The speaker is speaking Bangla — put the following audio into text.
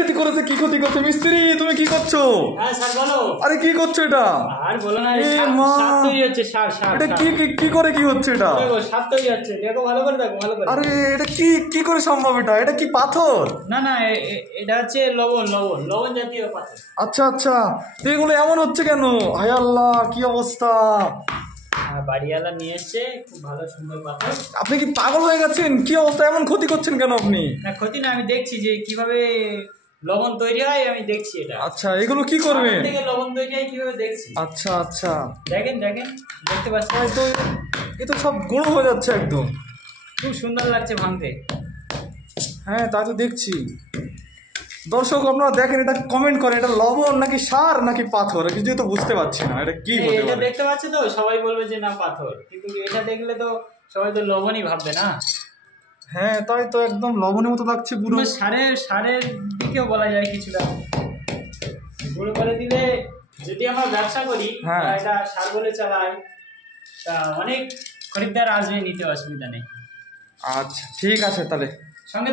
ক্ষতি করেছে, কি ক্ষতি করছে? মিস্ত্রি তুমি কি করছো? হ্যাঁ স্যার বলো। আরে কি করছো এটা? আর বলো না, এ মা, সাপ তৈরি হচ্ছে, সাপ এটা কি কি করে কি হচ্ছে এটা? দেখো সাপ তৈরি হচ্ছে, দেখো ভালো করে, দেখো ভালো করে। আরে এটা কি কি করে সম্ভব? এটা কি পাথর? না না, এটা হচ্ছে লবণ, লবণ জাতীয় পাথর। আচ্ছা আচ্ছা, তো এগুলো এমন হচ্ছে কেন? হায় আল্লাহ, কি অবস্থা! বাড়িওয়ালা নিয়ে এসছে, খুব ভালো সুন্দর পাথর। আপনি কি পাগল হয়ে গেছেন? কি অবস্থা, এমন ক্ষতি করছেন কেন আপনি? না ক্ষতি না, আমি দেখছি যে কিভাবে লবণ তৈরি হয়, আমি দেখছি এটা। আচ্ছা, এগুলো কি করবেন? সাপ থেকে লবণ তৈরি হয় কিভাবে দেখছি। আচ্ছা আচ্ছা, দেখেন দেখেন, দেখতে পাচ্ছেন? তাই তো, এ তো সব গুঁড়ো হয়ে যাচ্ছে একদম। খুব সুন্দর লাগছে ভাঙতে। হ্যাঁ, তাই তো দেখছি। দর্শক আপনারা দেখেন, এটা কমেন্ট করেন, এটা লবণ নাকি সার নাকি পাথর, কিছুই তো বুঝতে পারছি না এটা কি হতে এটা পারে। দেখতে পাচ্ছে তো সবাই বলবে যে না পাথর, কিন্তু এটা দেখলে তো সবাই তো লবণই ভাববে না। হ্যাঁ, তাই তো, একদম লবণের মতো লাগছে পুরো। সারের দিকেও বলা যায় কিছুটা। গুঁড়ো করে দিলে, যদি আমরা ব্যবসা করি, হ্যাঁ, এটা সার বলে চালাই, তা অনেক খরিদ্দার আসবে, নিতে অসুবিধা নেই। আচ্ছা ঠিক আছে তাহলে। সঙ্গে